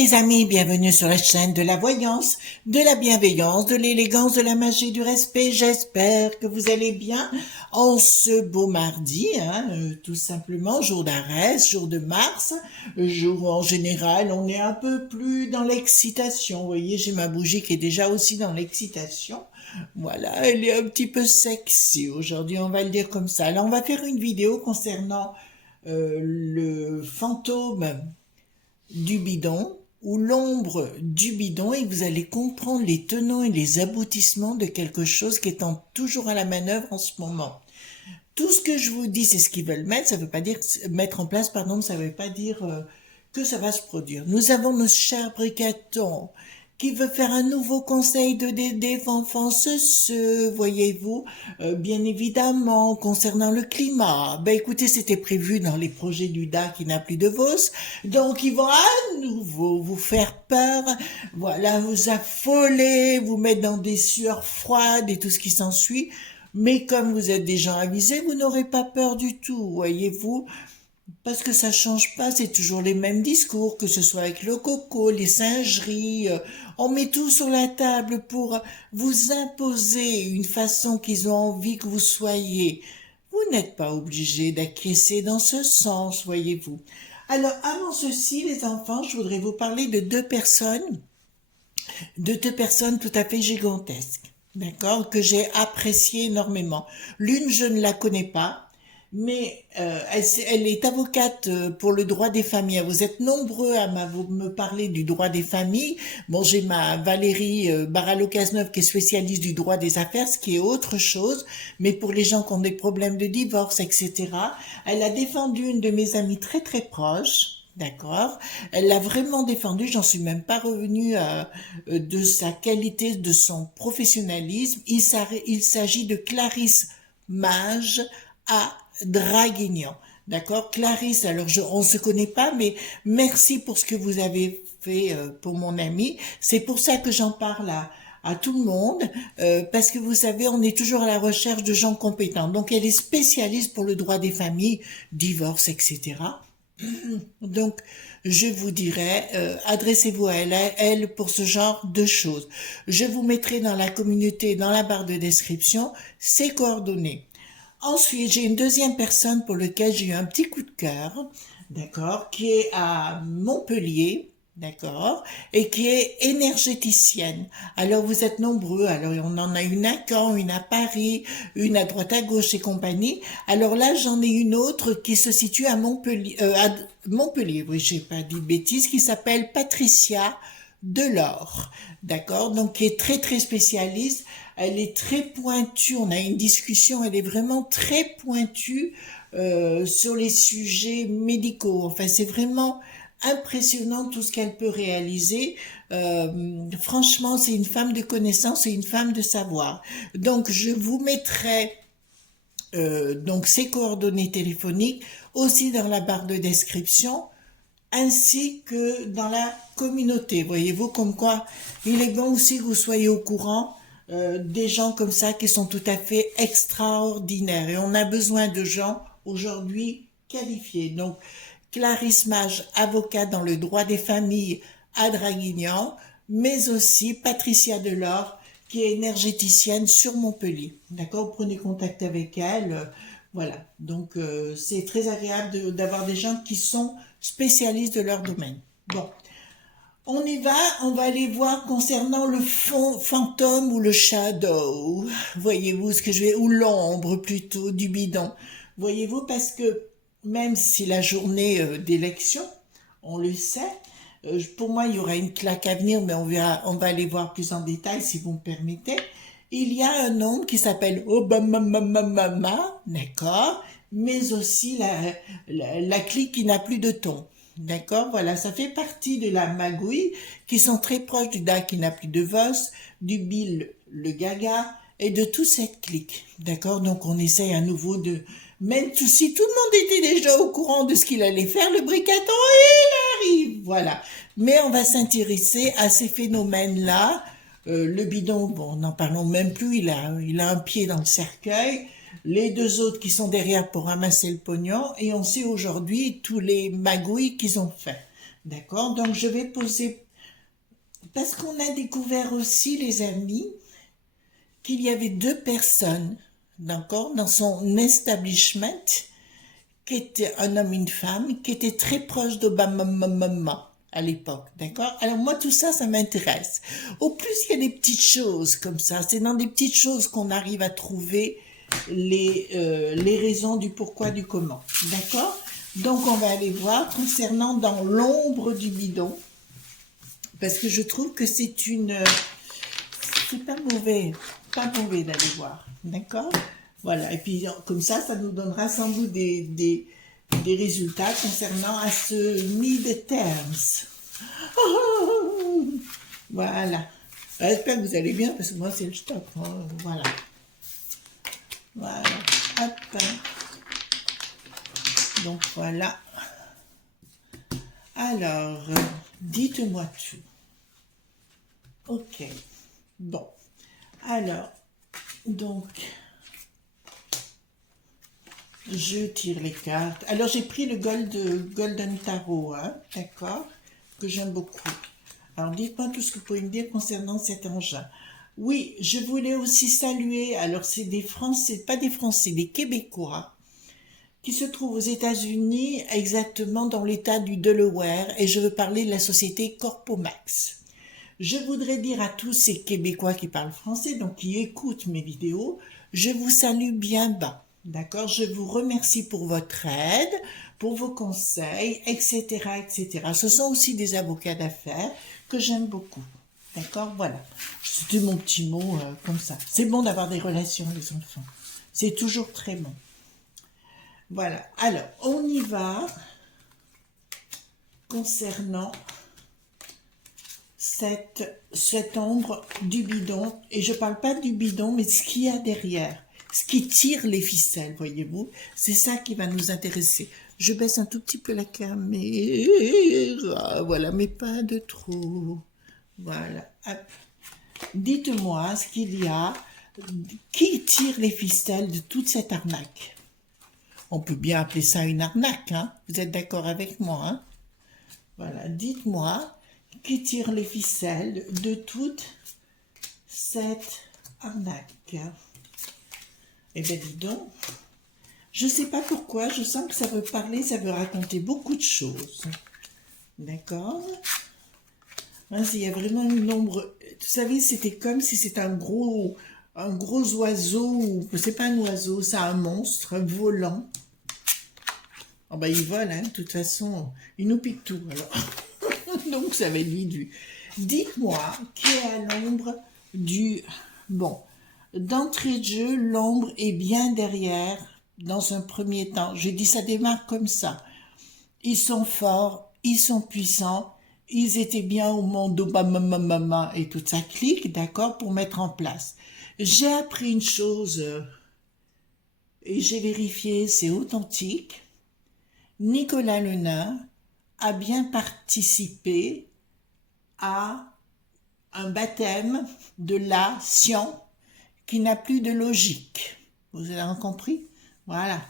les amis, bienvenue sur la chaîne de la voyance, de la bienveillance, de l'élégance, de la magie, du respect. J'espère que vous allez bien en ce beau mardi, tout simplement, jour d'Arès, jour de Mars, jour où en général on est un peu plus dans l'excitation. Vous voyez, j'ai ma bougie qui est déjà aussi dans l'excitation. Voilà, elle est un petit peu sexy aujourd'hui, on va le dire comme ça. Alors on va faire une vidéo concernant le fantôme du bidon ou l'ombre du bidon et vous allez comprendre les tenants et les aboutissements de quelque chose qui est toujours à la manœuvre en ce moment. Tout ce que je vous dis, c'est ce qu'ils veulent mettre, ça veut pas dire mettre en place, pardon, ça veut pas dire que ça va se produire. Nous avons nos chers bricatons qui veut faire un nouveau conseil de défense, voyez-vous, bien évidemment, concernant le climat. Ben écoutez, c'était prévu dans les projets du DA qui n'a plus de VOS, donc ils vont à nouveau vous faire peur, voilà, vous affoler, vous mettre dans des sueurs froides et tout ce qui s'ensuit. Mais comme vous êtes des gens avisés, vous n'aurez pas peur du tout, voyez-vous. Parce que ça change pas, c'est toujours les mêmes discours, que ce soit avec le coco, les singeries, on met tout sur la table pour vous imposer une façon qu'ils ont envie que vous soyez. Vous n'êtes pas obligé d'acquiescer dans ce sens, voyez-vous. Alors, avant ceci, les enfants, je voudrais vous parler de deux personnes tout à fait gigantesques, d'accord, que j'ai appréciées énormément. L'une, je ne la connais pas, mais elle est avocate pour le droit des familles. Vous êtes nombreux à me parler du droit des familles. Bon, j'ai ma Valérie Baralo-Cazeneuve qui est spécialiste du droit des affaires, ce qui est autre chose, mais pour les gens qui ont des problèmes de divorce, etc. Elle a défendu une de mes amies très très proches. D'accord. Elle l'a vraiment défendu, j'en suis même pas revenue de sa qualité, de son professionnalisme. Il s'agit de Clarisse Mage à Draguignan. D'accord. Clarisse, alors on se connaît pas, mais merci pour ce que vous avez fait pour mon ami. C'est pour ça que j'en parle à tout le monde, parce que vous savez, on est toujours à la recherche de gens compétents. Donc elle est spécialiste pour le droit des familles, divorce, etc. Donc, je vous dirais, adressez-vous à elle pour ce genre de choses. Je vous mettrai dans la communauté, dans la barre de description, ses coordonnées. Ensuite, j'ai une deuxième personne pour laquelle j'ai eu un petit coup de cœur, d'accord, qui est à Montpellier, d'accord, et qui est énergéticienne. Alors vous êtes nombreux, alors on en a une à Caen, une à Paris, une à droite à gauche et compagnie. Alors là, j'en ai une autre qui se situe à Montpellier, oui, j'ai pas dit de bêtises, qui s'appelle Patricia Delors, d'accord, donc qui est très très spécialiste, elle est très pointue, on a une discussion, elle est vraiment très pointue sur les sujets médicaux, enfin c'est vraiment impressionnant tout ce qu'elle peut réaliser. Franchement, c'est une femme de connaissance et une femme de savoir. Donc, je vous mettrai donc ses coordonnées téléphoniques aussi dans la barre de description, ainsi que dans la communauté. Voyez-vous, comme quoi il est bon aussi que vous soyez au courant des gens comme ça qui sont tout à fait extraordinaires. Et on a besoin de gens aujourd'hui qualifiés. Donc, Clarisse Mage, avocate dans le droit des familles à Draguignan, mais aussi Patricia Delors, qui est énergéticienne sur Montpellier. D'accord, vous prenez contact avec elle. Voilà, donc c'est très agréable d'avoir des gens qui sont spécialistes de leur domaine. Bon, on va aller voir concernant le fantôme ou le shadow. Voyez-vous ce que je vais, ou l'ombre plutôt du bidon. Voyez-vous, parce que même si la journée d'élection, on le sait, pour moi il y aura une claque à venir, mais on va aller voir plus en détail si vous me permettez. Il y a un homme qui s'appelle Obama, d'accord, mais aussi la clique qui n'a plus de ton. D'accord, voilà, ça fait partie de la magouille qui sont très proches du DA qui n'a plus de VOS, du Bill le Gaga et de toute cette clique. D'accord, donc on essaye à nouveau de... Même si tout le monde était déjà au courant de ce qu'il allait faire, le bricaton, il arrive, voilà. Mais on va s'intéresser à ces phénomènes-là. Le bidon, bon, n'en parlons même plus, il a un pied dans le cercueil. Les deux autres qui sont derrière pour ramasser le pognon, et on sait aujourd'hui tous les magouilles qu'ils ont fait. D'accord? Donc je vais poser, parce qu'on a découvert aussi, les amis, qu'il y avait deux personnes, d'accord, dans son establishment, qui était un homme et une femme, qui étaient très proches d'Obama à l'époque, d'accord? Alors moi, tout ça, ça m'intéresse. Au plus, il y a des petites choses comme ça. C'est dans des petites choses qu'on arrive à trouver les raisons du pourquoi, du comment, d'accord? Donc, on va aller voir concernant dans l'ombre du bidon, parce que je trouve que c'est pas mauvais d'aller voir, d'accord? Voilà, et puis comme ça nous donnera sans doute des résultats concernant à ce mid-terms. Oh, voilà. J'espère que vous allez bien, parce que moi c'est le stop, hein. Voilà. Voilà. Hop. Donc voilà. Alors, dites-moi tout. Ok. Bon. Alors, donc, je tire les cartes. Alors, j'ai pris le Golden Tarot, hein, d'accord, que j'aime beaucoup. Alors, dites-moi tout ce que vous pouvez me dire concernant cet engin. Oui, je voulais aussi saluer, alors c'est des Français, pas des Français, des Québécois, qui se trouvent aux États-Unis, exactement dans l'état du Delaware, et je veux parler de la société Corpomax. Je voudrais dire à tous ces Québécois qui parlent français, donc qui écoutent mes vidéos, je vous salue bien bas. D'accord? Je vous remercie pour votre aide, pour vos conseils, etc., etc. Ce sont aussi des avocats d'affaires que j'aime beaucoup. D'accord? Voilà. C'était mon petit mot comme ça. C'est bon d'avoir des relations, les enfants. C'est toujours très bon. Voilà. Alors, on y va concernant cette ombre du bidon. Et je parle pas du bidon, mais ce qu'il y a derrière. Ce qui tire les ficelles, voyez-vous. C'est ça qui va nous intéresser. Je baisse un tout petit peu la caméra. Voilà, mais pas de trop. Voilà. Hop. Dites-moi ce qu'il y a. Qui tire les ficelles de toute cette arnaque? On peut bien appeler ça une arnaque, hein? Vous êtes d'accord avec moi, hein? Voilà. Dites-moi qui tire les ficelles de toute cette arnaque. Eh bien, dis donc, je ne sais pas pourquoi, je sens que ça veut parler, ça veut raconter beaucoup de choses. D'accord? Il y a vraiment une ombre. Vous savez, c'était comme si c'était un gros oiseau, c'est pas un oiseau, c'est un monstre, un volant. Oh ben, il vole, hein, de toute façon, il nous pique tout, alors. Donc, ça va être vite vu. Dites-moi qui est à l'ombre du... Bon, d'entrée de jeu, l'ombre est bien derrière, dans un premier temps. J'ai dit, ça démarre comme ça. Ils sont forts, ils sont puissants, ils étaient bien au monde d'Obama et toute sa clique, d'accord, pour mettre en place. J'ai appris une chose et j'ai vérifié, c'est authentique. Nicolas Lenain a bien participé à un baptême de la science qui n'a plus de logique. Vous avez compris? Voilà.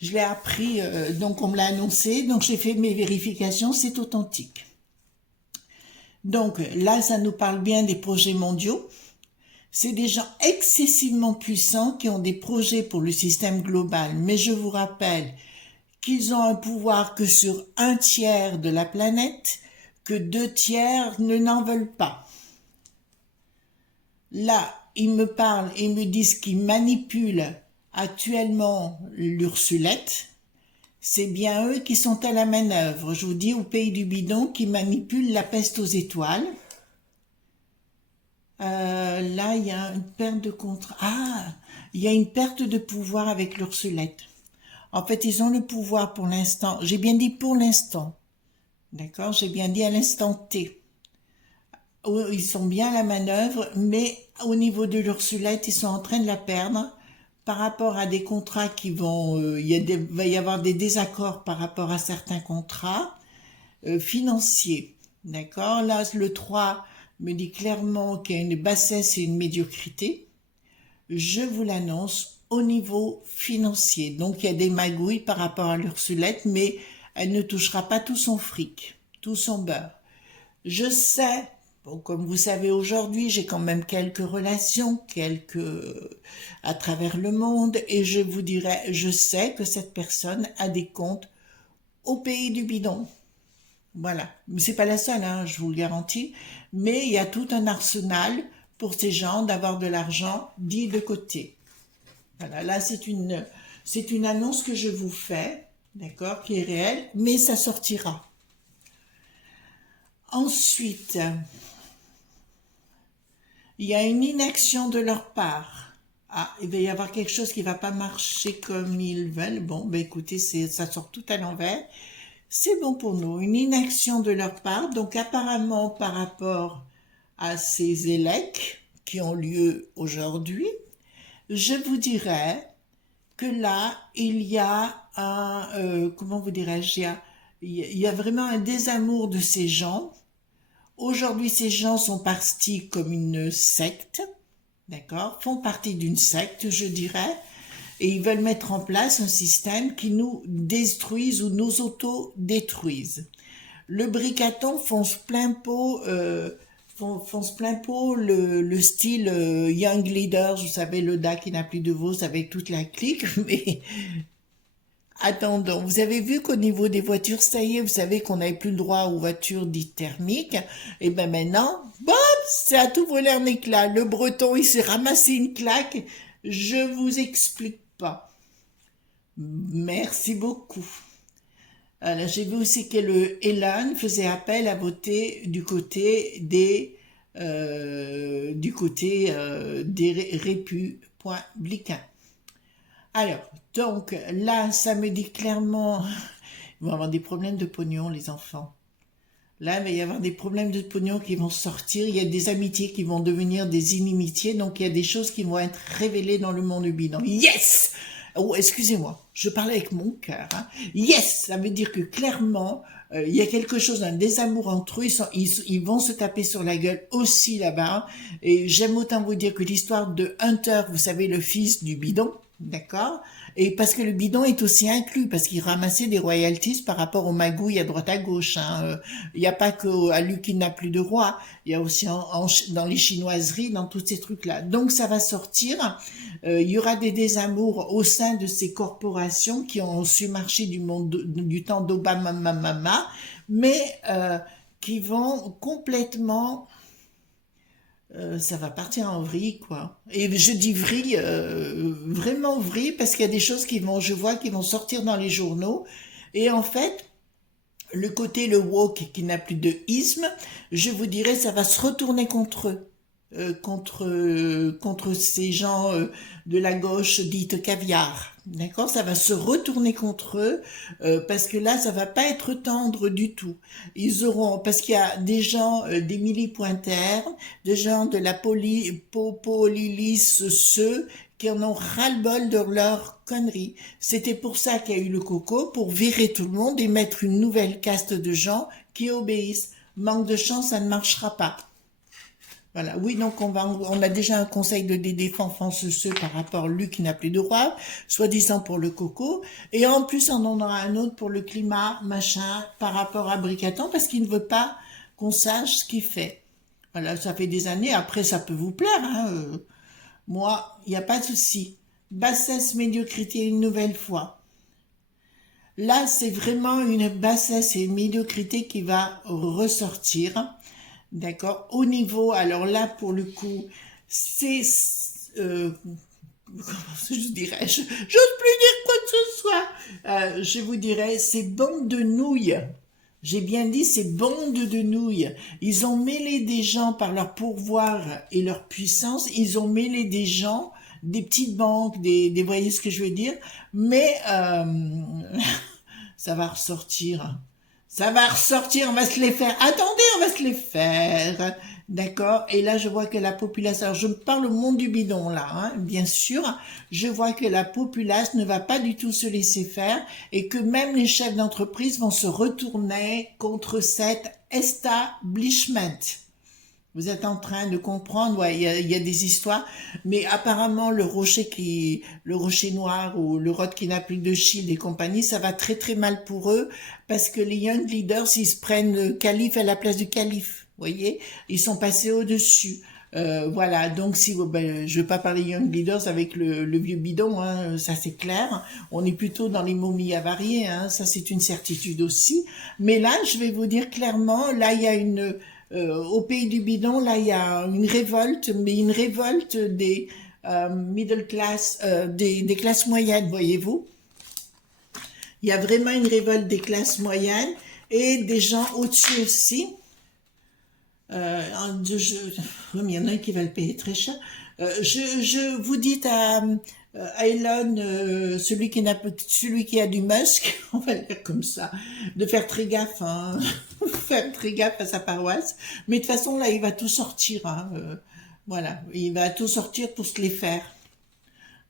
Je l'ai appris, donc on me l'a annoncé, donc j'ai fait mes vérifications, c'est authentique. Donc là, ça nous parle bien des projets mondiaux. C'est des gens excessivement puissants qui ont des projets pour le système global. Mais je vous rappelle qu'ils ont un pouvoir que sur 1/3 de la planète, que 2/3 n'en veulent pas. Là, ils me parlent et me disent qu'ils manipulent actuellement l'Ursulette. C'est bien eux qui sont à la manœuvre. Je vous dis, au pays du bidon, qui manipulent la peste aux étoiles. Là, il y a une perte de contrat. Ah, il y a une perte de pouvoir avec l'Ursulette. En fait, ils ont le pouvoir pour l'instant. J'ai bien dit pour l'instant. D'accord? J'ai bien dit à l'instant T. Ils sont bien à la manœuvre, mais au niveau de l'Ursulette, ils sont en train de la perdre par rapport à des contrats qui vont... va y avoir des désaccords par rapport à certains contrats financiers. D'accord? Là, le 3 me dit clairement qu'il y a une bassesse et une médiocrité. Je vous l'annonce au niveau financier. Donc, il y a des magouilles par rapport à l'Ursulette, mais elle ne touchera pas tout son fric. tout son beurre. Je sais, bon, comme vous savez aujourd'hui, j'ai quand même quelques relations, à travers le monde, et je vous dirais, je sais que cette personne a des comptes au pays du bidon. Voilà. Mais c'est pas la seule, hein, je vous le garantis. Mais il y a tout un arsenal pour ces gens d'avoir de l'argent dit de côté. Voilà. Là, c'est une annonce que je vous fais, d'accord, qui est réelle, mais ça sortira. Ensuite, il y a une inaction de leur part. Ah, il va y avoir quelque chose qui va pas marcher comme ils veulent. Bon, ben écoutez, ça sort tout à l'envers. C'est bon pour nous. Une inaction de leur part. Donc apparemment, par rapport à ces élections qui ont lieu aujourd'hui, je vous dirais que là, il y a comment vous dirais-je, il y a vraiment un désamour de ces gens. Aujourd'hui, ces gens sont partis comme une secte, d'accord, font partie d'une secte, je dirais, et ils veulent mettre en place un système qui nous détruise ou nous auto-détruise. Le bricaton fonce plein pot, le style Young Leaders, vous savez, le DA qui n'a plus de voix avec toute la clique, mais attendons, vous avez vu qu'au niveau des voitures, ça y est, vous savez qu'on n'avait plus le droit aux voitures dites thermiques, et ben maintenant, bam, ça a tout volé en éclats. Le Breton, il s'est ramassé une claque, je vous explique pas. Merci beaucoup. Alors, j'ai vu aussi que le Elon faisait appel à voter du côté des républicains. Alors, donc, là, ça me dit clairement, ils vont avoir des problèmes de pognon, les enfants. Là, il va y avoir des problèmes de pognon qui vont sortir, il y a des amitiés qui vont devenir des inimitiés, donc il y a des choses qui vont être révélées dans le monde bilan. Yes! Oh, excusez-moi, je parle avec mon cœur. Hein. Yes, ça veut dire que clairement, il y a quelque chose, un désamour entre eux. Ils vont se taper sur la gueule aussi là-bas. Et j'aime autant vous dire que l'histoire de Hunter, vous savez, le fils du bidon, d'accord? Et parce que le bidon est aussi inclus, parce qu'il ramassait des royalties par rapport aux magouilles à droite à gauche. Hein. Il n'y a pas que à lui qui n'a plus de roi, il y a aussi dans les chinoiseries, dans tous ces trucs-là. Donc ça va sortir. Il y aura des désamours au sein de ces corporations qui ont su marcher du temps d'Obama, mais qui vont complètement ça va partir en vrille, quoi. Et je dis vrille, vraiment vrille, parce qu'il y a des choses je vois, qui vont sortir dans les journaux. Et en fait, le woke qui n'a plus de isme, je vous dirais, ça va se retourner contre eux. Contre ces gens de la gauche dite caviar. D'accord? Ça va se retourner contre eux parce que là, ça va pas être tendre du tout. Ils auront, parce qu'il y a des gens, des millipointaires, des gens de la polilis, ceux qui en ont ras-le-bol de leur connerie. C'était pour ça qu'il y a eu le coco, pour virer tout le monde et mettre une nouvelle caste de gens qui obéissent. Manque de chance, ça ne marchera pas. Voilà. Oui, donc on a déjà un conseil de défense ceux par rapport à lui qui n'a plus de roi, soi-disant pour le coco, et en plus on en aura un autre pour le climat, machin, par rapport à Bricaton, parce qu'il ne veut pas qu'on sache ce qu'il fait. Voilà, ça fait des années, après ça peut vous plaire, hein, moi, il n'y a pas de souci. Bassesse, médiocrité une nouvelle fois. Là, c'est vraiment une bassesse et une médiocrité qui va ressortir. D'accord. Au niveau, alors là, pour le coup, c'est, comment je dirais, j'ose plus dire quoi que ce soit. Je vous dirais, ces bandes de nouilles. J'ai bien dit ces bandes de nouilles. Ils ont mêlé des gens par leur pourvoir et leur puissance. Ils ont mêlé des gens, des petites banques, vous voyez ce que je veux dire. Mais ça va ressortir. Ça va ressortir, on va se les faire. Attendez, on va se les faire. D'accord? Et là, je vois que la population, alors je parle au monde du bidon, là, hein, bien sûr. Je vois que la populace ne va pas du tout se laisser faire et que même les chefs d'entreprise vont se retourner contre cet establishment. Vous êtes en train de comprendre, ouais, il y a des histoires, mais apparemment le rocher noir ou le Roth qui n'a plus de shield et compagnie, ça va très très mal pour eux parce que les Young Leaders, ils se prennent le calife à la place du calife, vous voyez, ils sont passés au-dessus. Voilà, donc si vous, ben, je veux pas parler Young Leaders avec le vieux bidon, hein, ça c'est clair. On est plutôt dans les momies avariées, hein, ça c'est une certitude aussi. Mais là, je vais vous dire clairement, là il y a au pays du bidon, là il y a une révolte, mais une révolte des middle class, des classes moyennes, voyez-vous. Il y a vraiment une révolte des classes moyennes et des gens au-dessus aussi. Oui, mais il y en a un qui va le payer très cher. Je vous dites à Elon, celui qui a du Musk, on va le dire comme ça, de faire très gaffe, hein, faire très gaffe à sa paroisse. Mais de toute façon, là, il va tout sortir, hein, voilà, il va tout sortir pour se les faire.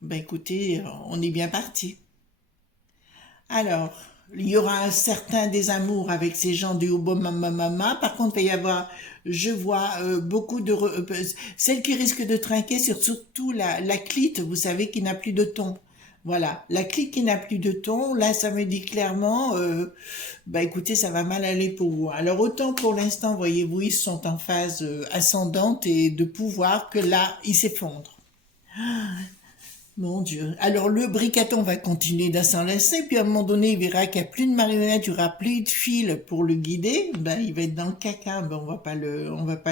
Ben écoutez, on est bien parti. Alors, il y aura un certain désamour avec ces gens du Obama. Par contre, il va y avoir, je vois, beaucoup celle qui risque de trinquer, sur surtout la clite, vous savez, qui n'a plus de ton. Voilà, la clique qui n'a plus de ton, là, ça me dit clairement, bah écoutez, ça va mal aller pour vous. Alors autant pour l'instant, voyez-vous, ils sont en phase ascendante et de pouvoir que là, ils s'effondrent. Mon Dieu. Alors le bricaton va continuer d'à s'enlacer, puis à un moment donné, il verra qu'il n'y a plus de marionnette, il n'y aura plus de fil pour le guider, ben il va être dans le caca, ben on va pas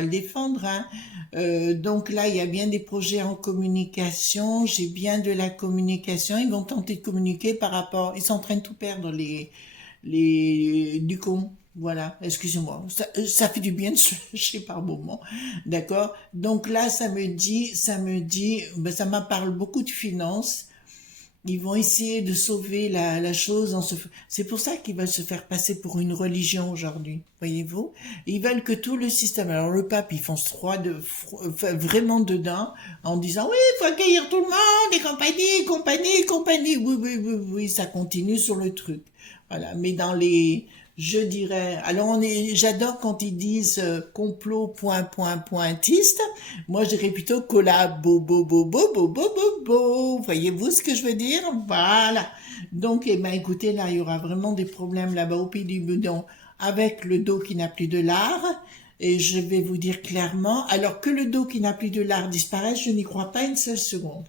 le défendre, hein. Donc là, il y a bien des projets en communication, j'ai bien de la communication, ils vont tenter de communiquer par rapport, ils sont en train de tout perdre du con. Voilà, excusez-moi, ça fait du bien de se lâcher par moment, d'accord? Donc là, ben, ça m'en parle beaucoup de finances. Ils vont essayer de sauver la chose c'est pour ça qu'ils veulent se faire passer pour une religion aujourd'hui, voyez-vous? Ils veulent que tout le système, alors le pape, ils font ce vraiment dedans, en disant, oui, il faut accueillir tout le monde, et compagnie, oui, oui, oui, oui, ça continue sur le truc. Voilà, mais je dirais, alors j'adore quand ils disent complot pointiste. Moi, je dirais plutôt collabo bo. Voyez-vous ce que je veux dire? Voilà. Donc, eh ben, écoutez, là, il y aura vraiment des problèmes là-bas au pays du Boudon avec le dos qui n'a plus de lard. Et je vais vous dire clairement, alors que le dos qui n'a plus de lard disparaisse, je n'y crois pas une seule seconde.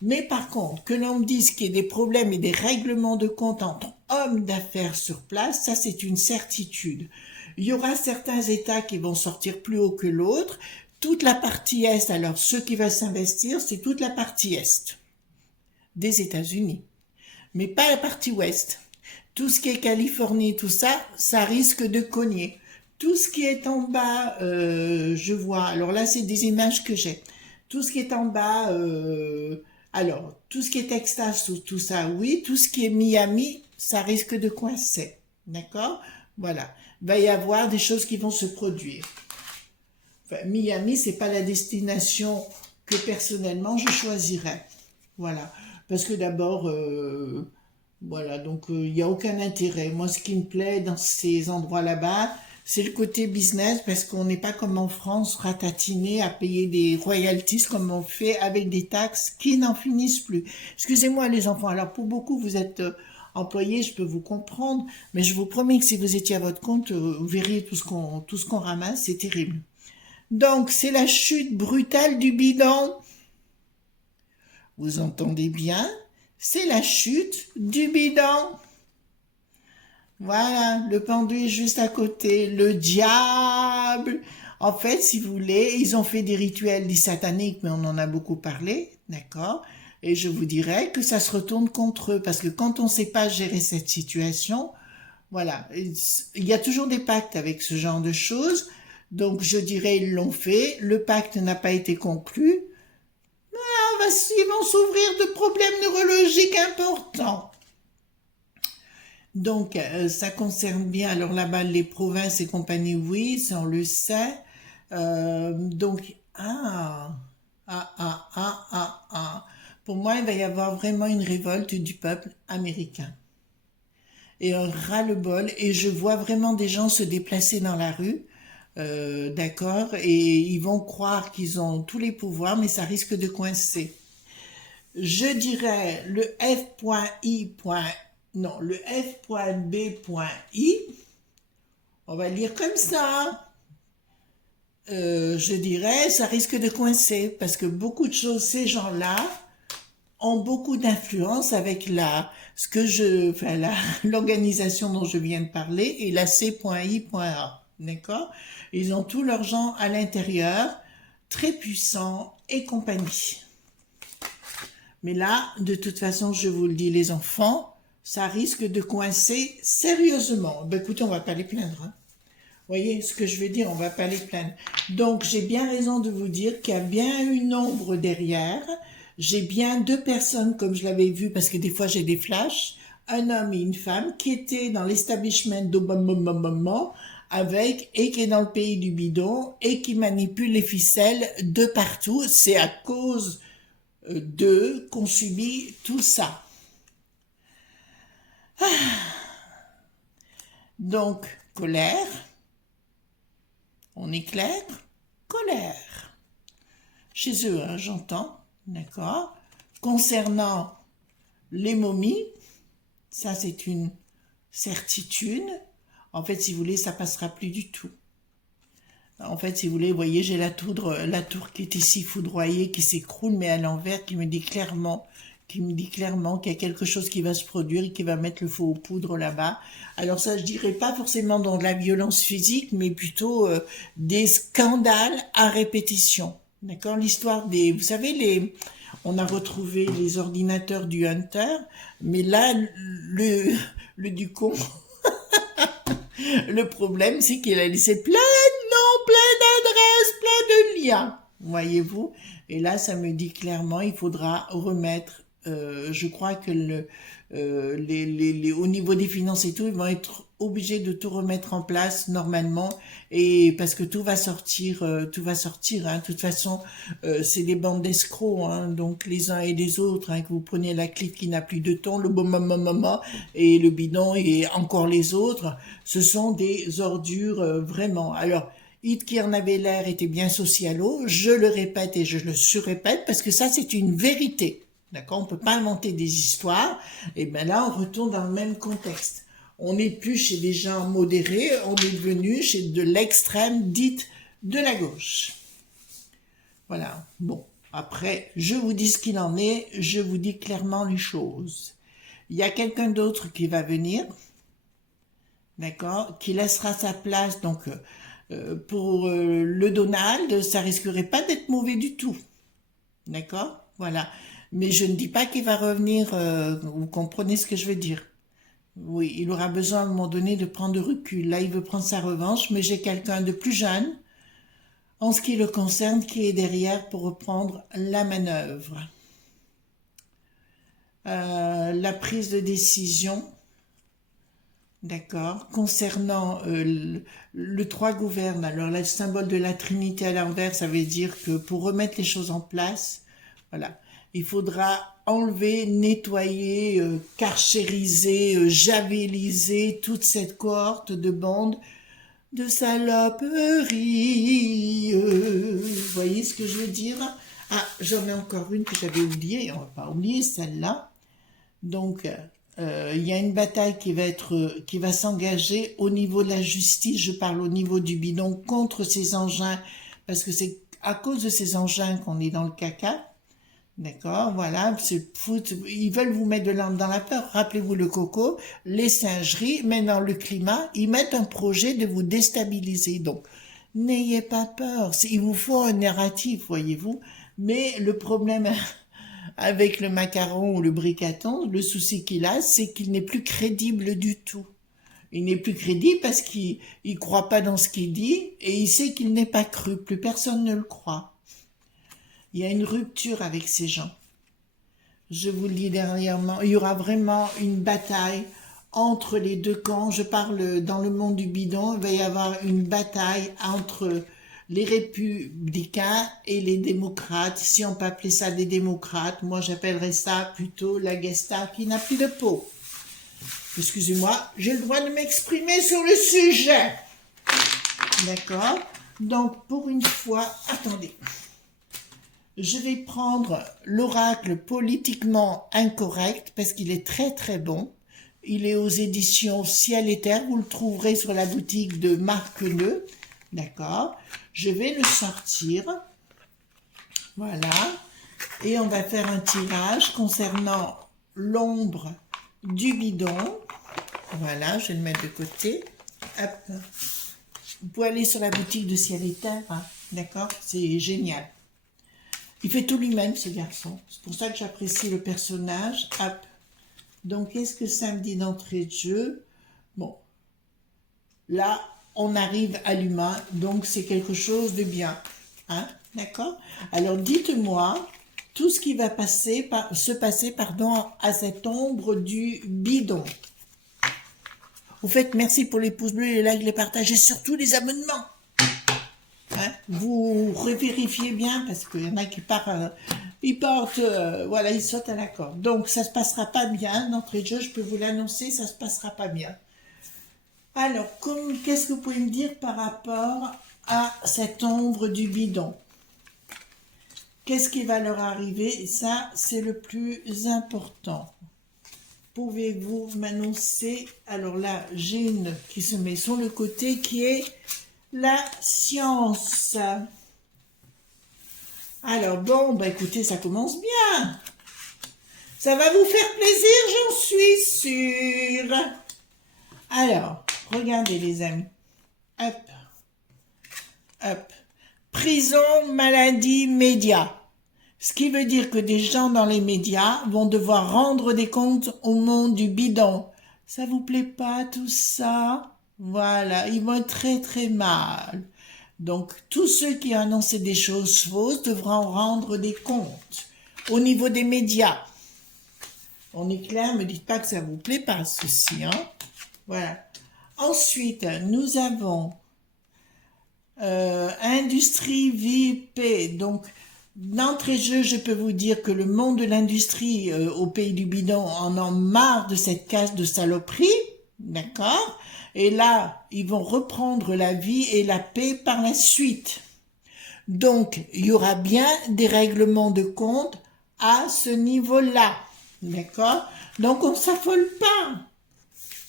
Mais par contre, que l'on me dise qu'il y ait des problèmes et des règlements de compte entre hommes d'affaires sur place, ça c'est une certitude. Il y aura certains États qui vont sortir plus haut que l'autre. Toute la partie Est, alors ceux qui veulent s'investir, c'est toute la partie Est des États-Unis, mais pas la partie Ouest. Tout ce qui est Californie, tout ça, ça risque de cogner. Tout ce qui est en bas, je vois, alors là c'est des images que j'ai. Tout ce qui est en bas, alors, tout ce qui est Texas, tout ça, oui. Tout ce qui est Miami, ça risque de coincer. D'accord? Voilà. Il va y avoir des choses qui vont se produire. Enfin, Miami, c'est pas la destination que personnellement je choisirais. Voilà. Parce que d'abord, voilà, donc il n'y a aucun intérêt. Moi, ce qui me plaît dans ces endroits là-bas, c'est le côté business, parce qu'on n'est pas comme en France, ratatiné à payer des royalties comme on fait avec des taxes qui n'en finissent plus. Excusez-moi les enfants, alors pour beaucoup, vous êtes employés, je peux vous comprendre, mais je vous promets que si vous étiez à votre compte, vous verriez tout ce qu'on ramasse, c'est terrible. Donc, c'est la chute brutale du bidon. Vous entendez bien? C'est la chute du bidon. Voilà, le pendu est juste à côté. Le diable. En fait, si vous voulez, ils ont fait des rituels dits sataniques, mais on en a beaucoup parlé, d'accord? Et je vous dirais que ça se retourne contre eux, parce que quand on ne sait pas gérer cette situation, voilà, il y a toujours des pactes avec ce genre de choses. Donc, je dirais, ils l'ont fait. Le pacte n'a pas été conclu. Ils vont s'ouvrir de problèmes neurologiques importants. Donc, ça concerne bien, alors là-bas, les provinces et compagnie, oui, ça on le sait. Donc, pour moi, il va y avoir vraiment une révolte du peuple américain. Et un ras-le-bol, et je vois vraiment des gens se déplacer dans la rue. d'accord, et ils vont croire qu'ils ont tous les pouvoirs, mais ça risque de coincer. Je dirais le F.I. Non, le F.B.I. On va le lire comme ça. Je dirais, ça risque de coincer parce que beaucoup de choses, ces gens-là ont beaucoup d'influence avec l'organisation dont je viens de parler et la C.I.A. D'accord? Ils ont tous leurs gens à l'intérieur, très puissants et compagnie. Mais là, de toute façon, je vous le dis, les enfants, ça risque de coincer sérieusement. Ben, écoutez, on va pas les plaindre, hein. Vous voyez ce que je veux dire, on va pas les plaindre. Donc, j'ai bien raison de vous dire qu'il y a bien une ombre derrière. J'ai bien deux personnes, comme je l'avais vu, parce que des fois j'ai des flashs, un homme et une femme qui étaient dans l'establishment d'Obama avec, et qui est dans le pays du bidon, et qui manipulent les ficelles de partout. C'est à cause d'eux qu'on subit tout ça. Donc, colère. On est clair? Colère. Chez eux, hein, j'entends, d'accord? Concernant les momies, ça c'est une certitude. En fait, si vous voulez, ça passera plus du tout. En fait, si vous voulez, vous voyez, j'ai la tour qui est ici foudroyée, qui s'écroule, mais à l'envers, qui me dit clairement qu'il y a quelque chose qui va se produire et qui va mettre le feu aux poudres là-bas. Alors ça, je dirais pas forcément dans de la violence physique, mais plutôt des scandales à répétition. D'accord? L'histoire vous savez, on a retrouvé les ordinateurs du Hunter, mais là, le Ducon, le problème, c'est qu'il a laissé plein de noms, plein d'adresses, plein de liens. Voyez-vous? Et là, ça me dit clairement, il faudra remettre, je crois que au niveau des finances et tout, ils vont être obligés de tout remettre en place normalement, et parce que tout va sortir, hein. De toute façon, c'est des bandes d'escrocs, hein, donc les uns et les autres, hein, que vous prenez la clique qui n'a plus de ton, le bon et le bidon et encore les autres, ce sont des ordures vraiment. Alors, Hitler en avait l'air était bien socialo, je le répète et je le surrépète parce que ça c'est une vérité. D'accord? On peut pas inventer des histoires. Et ben là, on retourne dans le même contexte. On n'est plus chez des gens modérés, on est devenu chez de l'extrême dite de la gauche. Voilà. Bon. Après, je vous dis ce qu'il en est, je vous dis clairement les choses. Il y a quelqu'un d'autre qui va venir, d'accord, qui laissera sa place, donc, pour le Donald, ça risquerait pas d'être mauvais du tout. D'accord? Voilà. Mais je ne dis pas qu'il va revenir, vous comprenez ce que je veux dire. Oui, il aura besoin à un moment donné de prendre de recul. Là, il veut prendre sa revanche, mais j'ai quelqu'un de plus jeune, en ce qui le concerne, qui est derrière pour reprendre la manœuvre. La prise de décision, d'accord, concernant le 3 gouverne. Alors là, le symbole de la Trinité à l'envers, ça veut dire que pour remettre les choses en place, voilà, il faudra enlever, nettoyer, carchériser, javeliser toute cette cohorte de bandes de saloperies. Vous voyez ce que je veux dire? Ah, j'en ai encore une que j'avais oubliée, on va pas oublier celle-là. Donc, il y a une bataille qui va s'engager au niveau de la justice, je parle au niveau du bidon, contre ces engins, parce que c'est à cause de ces engins qu'on est dans le caca. D'accord, voilà, ils veulent vous mettre dans la peur. Rappelez-vous le coco, les singeries, maintenant le climat, ils mettent un projet de vous déstabiliser. Donc, n'ayez pas peur. Il vous faut un narratif, voyez-vous. Mais le problème avec le macaron ou le bricaton, le souci qu'il a, c'est qu'il n'est plus crédible du tout. Il n'est plus crédible parce qu'il croit pas dans ce qu'il dit et il sait qu'il n'est pas cru. Plus personne ne le croit. Il y a une rupture avec ces gens. Je vous le dis dernièrement, il y aura vraiment une bataille entre les deux camps. Je parle dans le monde du bidon, il va y avoir une bataille entre les républicains et les démocrates. Si on peut appeler ça des démocrates, moi j'appellerais ça plutôt la Gestapo qui n'a plus de peau. Excusez-moi, j'ai le droit de m'exprimer sur le sujet. D'accord? Donc, pour une fois, attendez. Je vais prendre l'oracle politiquement incorrect parce qu'il est très très bon. Il est aux éditions Ciel et Terre. Vous le trouverez sur la boutique de Marc Neu. D'accord? Je vais le sortir. Voilà. Et on va faire un tirage concernant l'ombre du bidon. Voilà, je vais le mettre de côté. Hop. Vous pouvez aller sur la boutique de Ciel et Terre. Hein. D'accord? C'est génial. Il fait tout lui-même, ce garçon. C'est pour ça que j'apprécie le personnage. Hop. Donc, qu'est-ce que ça me dit d'entrée de jeu? Bon. Là, on arrive à l'humain, donc c'est quelque chose de bien. Hein? D'accord? Alors, dites-moi tout ce qui va se passer à cette ombre du bidon. Vous faites merci pour les pouces bleus, les likes, les partages et surtout les abonnements. Hein? Vous vérifiez bien parce qu'il y en a qui partent, voilà, ils sautent à la corde. Donc ça se passera pas bien d'entrée de jeu, je peux vous l'annoncer, ça se passera pas bien. Alors, qu'est-ce que vous pouvez me dire par rapport à cette ombre du bidon? Qu'est-ce qui va leur arriver? Ça, c'est le plus important. Pouvez-vous m'annoncer? Alors là, j'ai une qui se met sur le côté qui est la science. Alors bon, bah écoutez, ça commence bien. Ça va vous faire plaisir, j'en suis sûre. Alors, regardez les amis. Hop. Hop. Prison, maladie, médias. Ce qui veut dire que des gens dans les médias vont devoir rendre des comptes au monde du bidon. Ça vous plaît pas tout ça? Voilà, ils vont être très très mal. Donc, tous ceux qui ont annoncé des choses fausses devront rendre des comptes au niveau des médias. On est clair, ne me dites pas que ça vous plaît pas, ceci. Hein? Voilà. Ensuite, nous avons industrie, vie, paix. Donc, d'entrée de jeu, je peux vous dire que le monde de l'industrie au pays du bidon en a marre de cette casse de saloperie. D'accord? Et là, ils vont reprendre la vie et la paix par la suite. Donc, il y aura bien des règlements de compte à ce niveau-là. D'accord? Donc, on ne s'affole pas.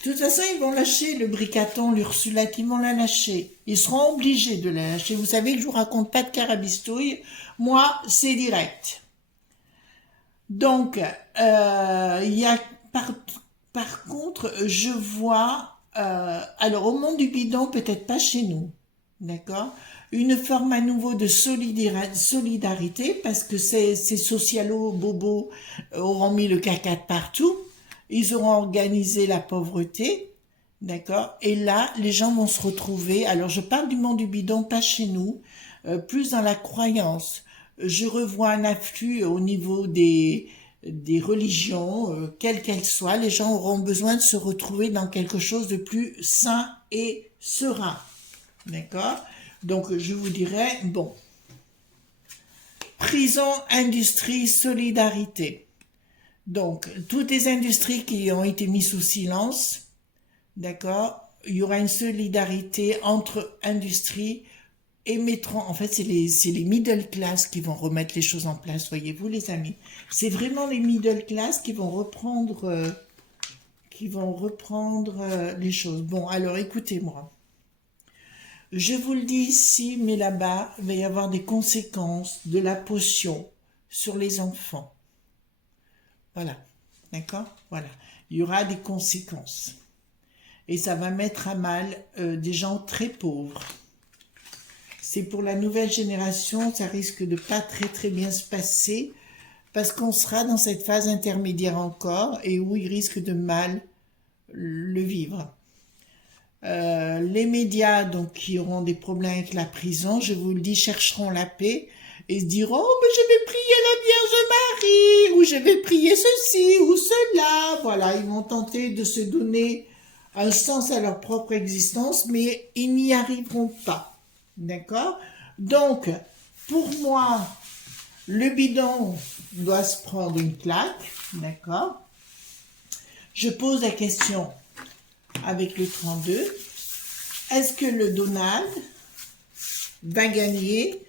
De toute façon, ils vont lâcher le Bricaton, l'Ursulate, ils vont la lâcher. Ils seront obligés de la lâcher. Vous savez que je vous raconte pas de carabistouille. Moi, c'est direct. Donc, il y a par contre, je vois, alors au monde du bidon, peut-être pas chez nous, d'accord? Une forme à nouveau de solidarité, parce que ces socialo-bobos auront mis le caca de partout, ils auront organisé la pauvreté, d'accord? Et là, les gens vont se retrouver, alors je parle du monde du bidon, pas chez nous, plus dans la croyance. Je revois un afflux au niveau des religions, quelles qu'elles soient, les gens auront besoin de se retrouver dans quelque chose de plus sain et serein. D'accord? Donc, je vous dirais, bon, prison, industrie, solidarité. Donc, toutes les industries qui ont été mises sous silence, d'accord, il y aura une solidarité entre industries et mettront, en fait, c'est les middle class qui vont remettre les choses en place, voyez-vous les amis. C'est vraiment les middle class qui vont reprendre les choses. Bon, alors écoutez-moi. Je vous le dis ici, mais là-bas, il va y avoir des conséquences de la potion sur les enfants. Voilà, d'accord? Voilà, il y aura des conséquences. Et ça va mettre à mal des gens très pauvres. C'est pour la nouvelle génération, ça risque de pas très très bien se passer parce qu'on sera dans cette phase intermédiaire encore et où ils risquent de mal le vivre. Les médias, donc, qui auront des problèmes avec la prison, je vous le dis, chercheront la paix et se diront « Oh, mais je vais prier la Vierge Marie » ou « Je vais prier ceci ou cela ». Voilà, ils vont tenter de se donner un sens à leur propre existence, mais ils n'y arriveront pas. D'accord? Donc, pour moi, le bidon doit se prendre une claque. D'accord? Je pose la question avec le 32. Est-ce que le Donald va gagner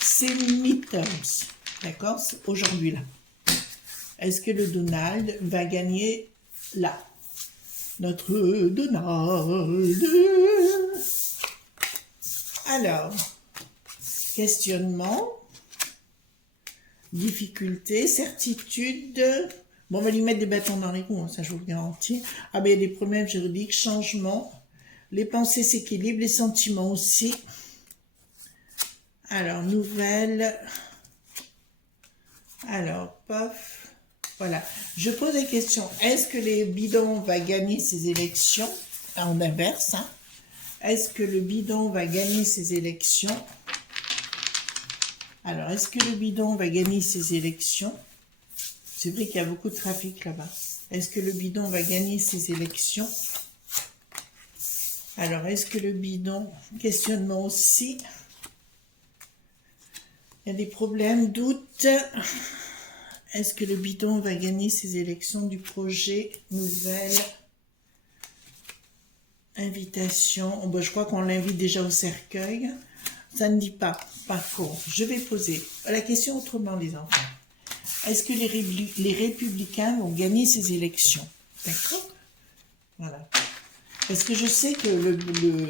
ces midterms? D'accord? Aujourd'hui là. Est-ce que le Donald va gagner là? Notre Donald. Alors, questionnement, difficulté, certitude. Bon, on va lui mettre des bâtons dans les roues, hein, ça je vous le garantis. Ah ben il y a des problèmes juridiques, changement, les pensées s'équilibrent, les sentiments aussi. Alors, nouvelle. Alors, pof. Voilà. Je pose la question, est-ce que les bidons va gagner ces élections? En inverse, hein. Est-ce que le bidon va gagner ces élections? Alors, est-ce que le bidon va gagner ces élections? C'est vrai qu'il y a beaucoup de trafic là-bas. Est-ce que le bidon va gagner ces élections? Alors, est-ce que le bidon... Questionnement aussi. Il y a des problèmes, doutes. Est-ce que le bidon va gagner ces élections du projet? Nouvelle. Invitation. Oh, ben, je crois qu'on l'invite déjà au cercueil. Ça ne dit pas. Par contre, je vais poser la question autrement, les enfants. Est-ce que les républicains vont gagner ces élections? D'accord? Voilà. Parce que je sais que le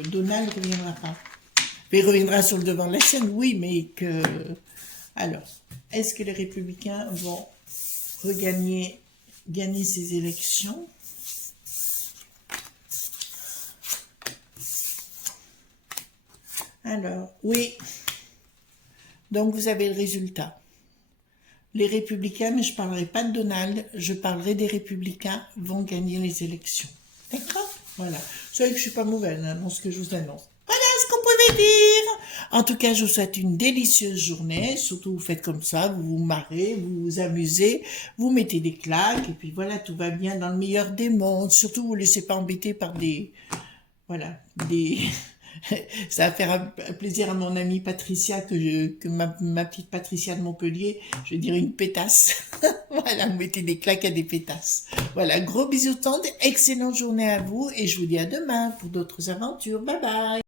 Donald ne reviendra pas. Mais il reviendra sur le devant de la scène, oui, mais que... Alors, est-ce que les républicains vont gagner ces élections? Alors, oui. Donc, vous avez le résultat. Les républicains, mais je ne parlerai pas de Donald, je parlerai des républicains vont gagner les élections. D'accord? Voilà. Vous savez que je ne suis pas mauvaise hein, dans ce que je vous annonce. Voilà ce qu'on pouvait dire. En tout cas, je vous souhaite une délicieuse journée. Surtout, vous faites comme ça, vous vous marrez, vous vous amusez, vous mettez des claques, et puis voilà, tout va bien dans le meilleur des mondes. Surtout, vous ne laissez pas embêter par des... Voilà, des... Ça va faire un plaisir à mon amie Patricia, ma petite Patricia de Montpellier, je vais dire une pétasse. Voilà, vous mettez des claques à des pétasses. Voilà, gros bisous tendres, excellente journée à vous et je vous dis à demain pour d'autres aventures. Bye bye.